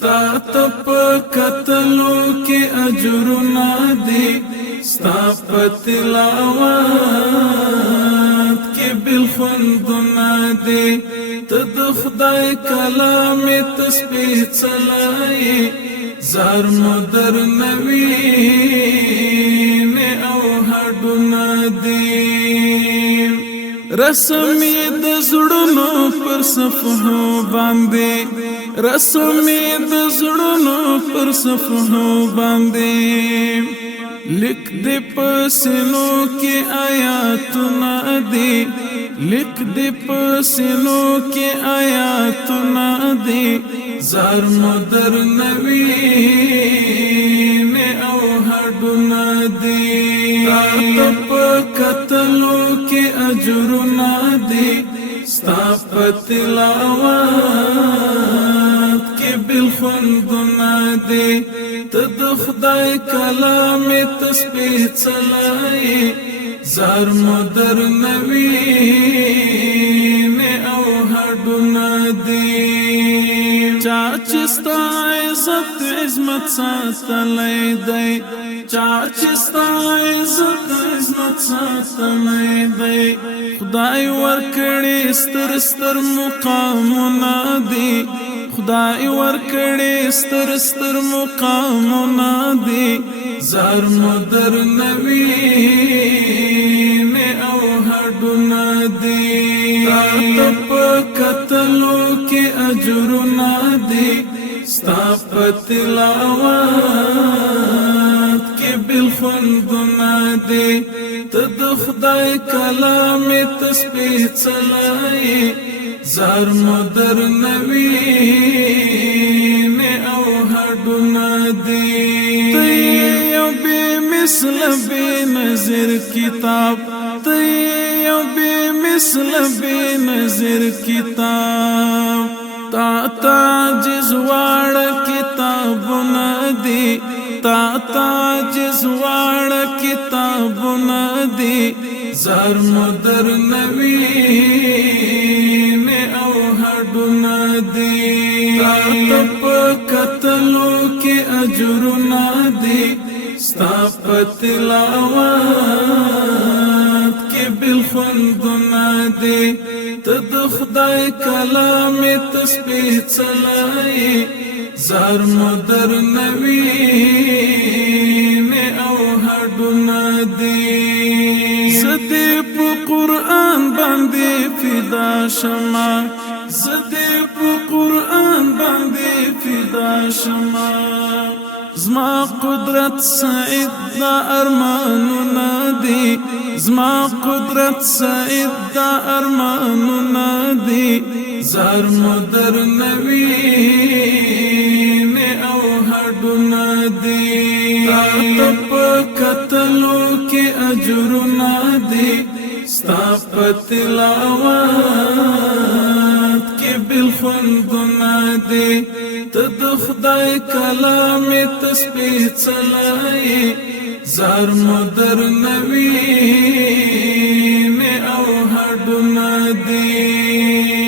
تا تپ کتلو کی اجرنا دی ستا پتلاوات کی بالخندنا دی تد خدای کلام تسبیح چلائی زار مدر نوین او هڈونا دی رسمی د زړونو پر صفحو باندې رسمی د زړونو پر صفحو باندې لیک دې پسینو کې آیاتونه دي لیک دې پسینو کې آیاتونه دي زار مدر نوین او هډونه دي تپ کتلو کې اجرنا دی ستا پتلاوات کې بالخندنا دی تد خدای کلام تسبیح چلائی زار مدر نوین او هډونه دی چاچی ستا عزت عظمت ساتلی دی چاچی ستا عزت عظمت ساتلی دی خدای ورکړي ستر ستر مقامونه دي خدای ورکړي ستر ستر مقامونه دي زار مدر نوین او هډونه دي تپ کتلو کې اجرنا دي ستا پتلاوات کې بالخندنا دي تد خدای کلام تسبیح چلائی زار مدر نوین او هډونه دي تی یو بے مثل بے نظر کتاب تی یو بے مثل بے نظر کتاب تا عاجز واړه کتابونه دي تا عاجز واړه کتابونه دي زار مدر نوین او هډونه دي تپ کتلو کې اجرنا دي ستا پتلاوات کې بالخندنا دي تد خدای کلام تسبیح چلائی زار مدر نوین او هډونه دي زدی په قرآن باندې فدا شما زدی په قرآن باندې فدا شما زما قدرت سعید دا ارمانونه دي زما قدرت سعید دا ارمانونه دي زار مدر نوین او هډونه دي تپ کتلو کې اجرنا دي ستا پتلاوات کې بالخندنا دي تد خدای کلام تسبیح چلائی زار مدر نوین او هډونه دي